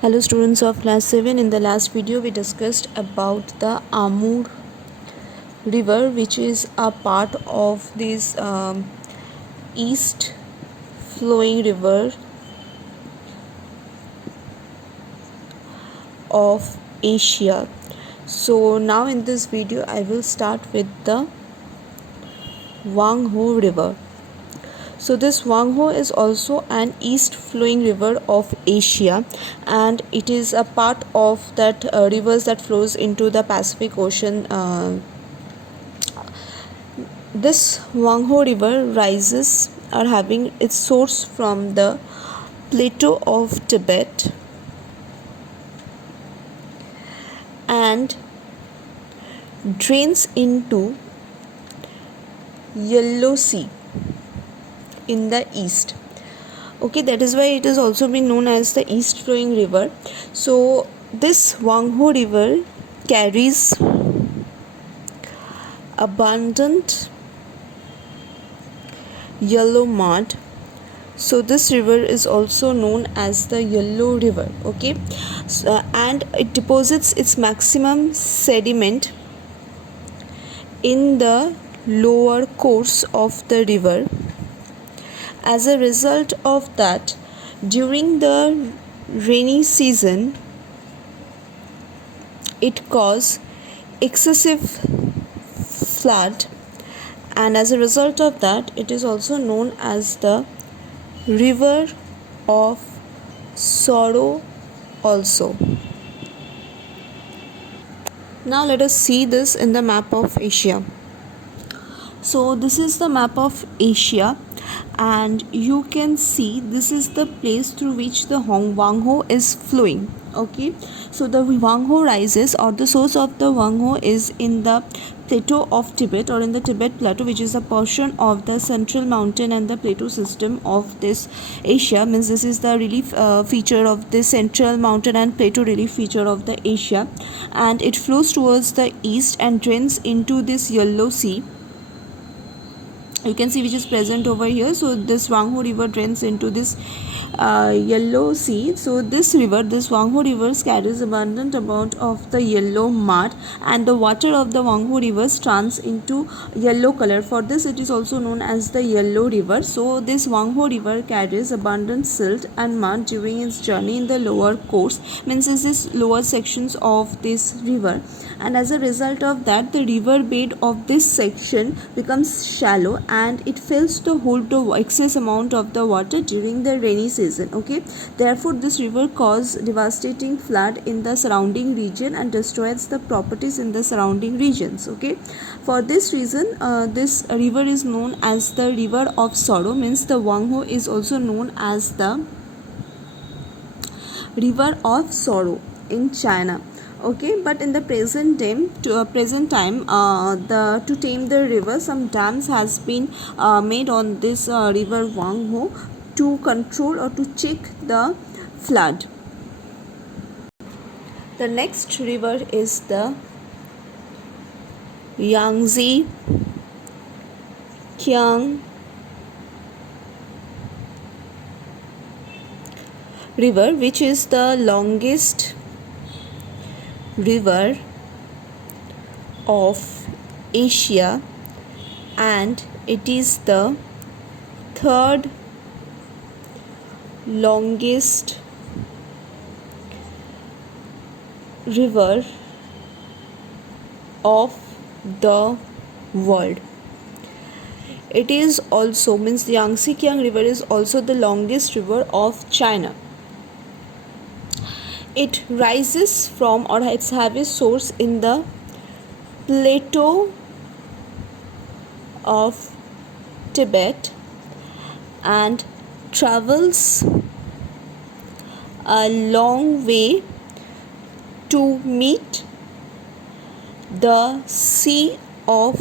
Hello students of class 7. In the last video we discussed about the Amur river, which is a part of this east flowing river of Asia. So now in this video I will start with the Wang Ho river. So this Wang Ho is also an east flowing river of Asia, and it is a part of that rivers that flows into the Pacific Ocean. This Wang Ho river rises or having its source from the plateau of Tibet and drains into Yellow Sea in the east. Okay, that is why it is also been known as the east flowing river. So this Wang Ho river carries abundant yellow mud. So this river is also known as the Yellow River. Okay, and it deposits its maximum sediment in the lower course of the river. As a result of that, during the rainy season, it causes excessive flood, and as a result of that, it is also known as the River of Sorrow also. Now let us see this in the map of Asia. So this is the map of Asia, and you can see this is the place through which the Wang Ho is flowing. Okay, so the Wang Ho rises, or the source of the Wang Ho is in the plateau of Tibet, or in the Tibet plateau, which is a portion of the central mountain and the plateau system of this Asia. Means this is the relief feature of the central mountain and plateau relief feature of the Asia, and it flows towards the east and drains into this Yellow Sea. You can see which is present over here. So this Wang Ho river drains into this Yellow Sea. So this Wang Ho river carries abundant amount of the yellow mud, and the water of the Wang Ho river turns into yellow color. For this it is also known as the Yellow River. So this Wang Ho river carries abundant silt and mud during its journey in the lower course, means this is lower sections of this river, and as a result of that, the river bed of this section becomes shallow and it fails to hold the excess amount of the water during the rainy season. Okay, therefore this river causes devastating flood in the surrounding region and destroys the properties in the surrounding regions. Okay, for this reason this river is known as the River of Sorrow, means the Wang Ho is also known as the River of Sorrow in China. Okay, but in the present time to tame the river, some dams has been made on this river Wang Ho to control or to check the flood. The next river is the Yangtze Kiang river, which is the longest river of Asia, and it is the third longest river of the world. It is also, means the Yangtze Kiang river is also the longest river of China. It rises from, or its have its source in the plateau of Tibet and travels a long way to meet the Sea of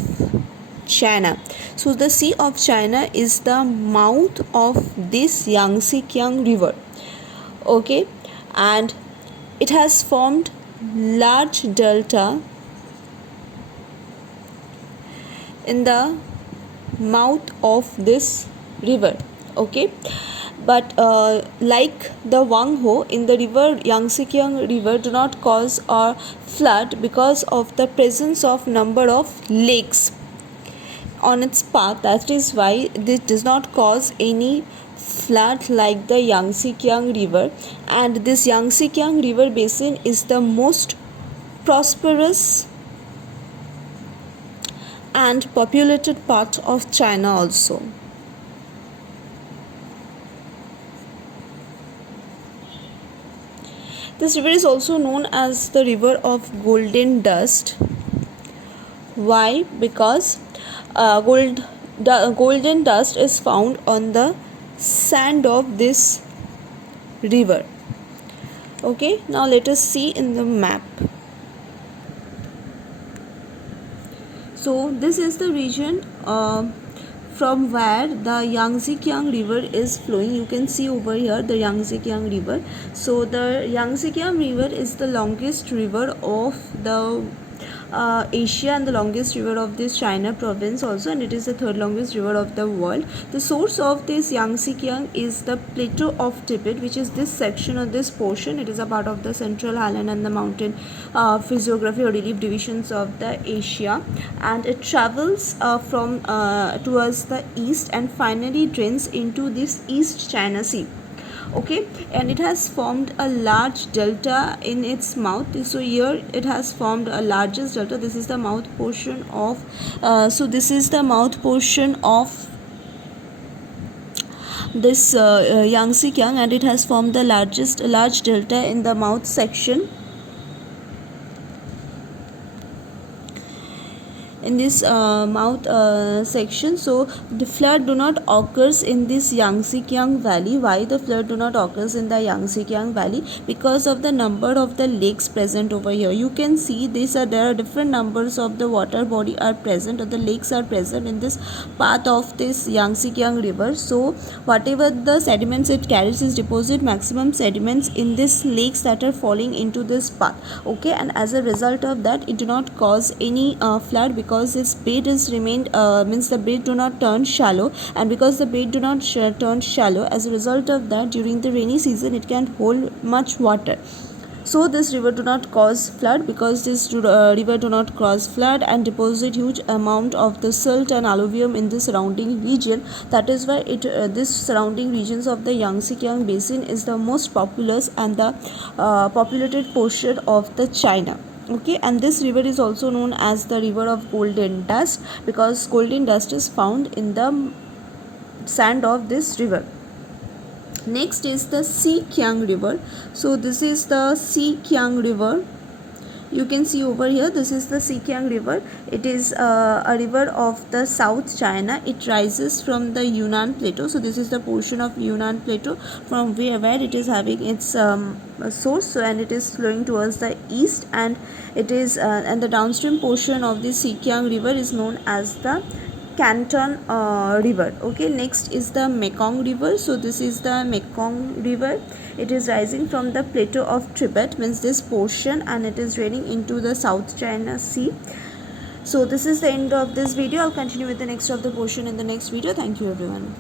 China. So the Sea of China is the mouth of this Yangtze Kiang river. Okay, and it has formed large delta in the mouth of this river. Okay, but like the Wangho in the river Yangtze-Kiang river do not cause or flood because of the presence of number of lakes on its path. That is why this does not cause any flood like the Yangtze-Kiang river, and this Yangtze-Kiang river basin is the most prosperous and populated part of China also. This river is also known as the river of golden dust. Why? Because golden dust is found on the sand of this river. Okay, now let us see in the map. So this is the region from where the Yangtze-Kiang river is flowing. You can see over here the Yangtze-Kiang river. So the Yangtze-Kiang river is the longest river of the Asia and the longest river of this China province also, and it is the third longest river of the world. The source of this Yangtze-Kiang is the plateau of Tibet, which is this section or this portion. It is a part of the central highland and the mountain physiography or relief divisions of the Asia, and it travels from towards the east and finally drains into this East China Sea. Okay, and it has formed a large delta in its mouth. So here it has formed a largest delta. This is the mouth portion of this is the mouth portion of this Yangtze-Kiang, and it has formed the large delta in the mouth section. In this mouth section. So the flood do not occurs in this Yangtze-Kiang valley. Why the flood do not occurs in the Yangtze-Kiang valley? Because of the number of the lakes present over here. You can see there are different numbers of the water body are present, or the lakes are present in this path of this Yangtze-Kiang river. So whatever the sediments it carries is deposit maximum sediments in these lakes that are falling into this path. Okay, and as a result of that, it do not cause any flood, because this bed is remained means the bed do not turn shallow, and because the bed do not turn shallow, as a result of that, during the rainy season it can hold much water. So this river do not cause flood, because this river do not cause flood and deposit huge amount of the silt and alluvium in the surrounding region. That is why this surrounding regions of the Yangtze-Kiang basin is the most populous and the populated portion of the China. Okay, and this river is also known as the river of golden dust, because golden dust is found in the sand of this river. Next is the Si-Kiang river. So this is the Si-Kiang river. You can see over here, this is the Si-Kiang river. It is a river of the South China. It rises from the Yunnan plateau. So this is the portion of Yunnan plateau from where it is having its source. So, and it is flowing towards the east, and it is and the downstream portion of the Si-Kiang river is known as the Canton river. Okay, next is the Mekong river. So this is the Mekong river. It is rising from the plateau of Tibet, means this portion, and it is draining into the South China Sea. So this is the end of this video. I'll continue with the next of the portion in the next video. Thank you everyone.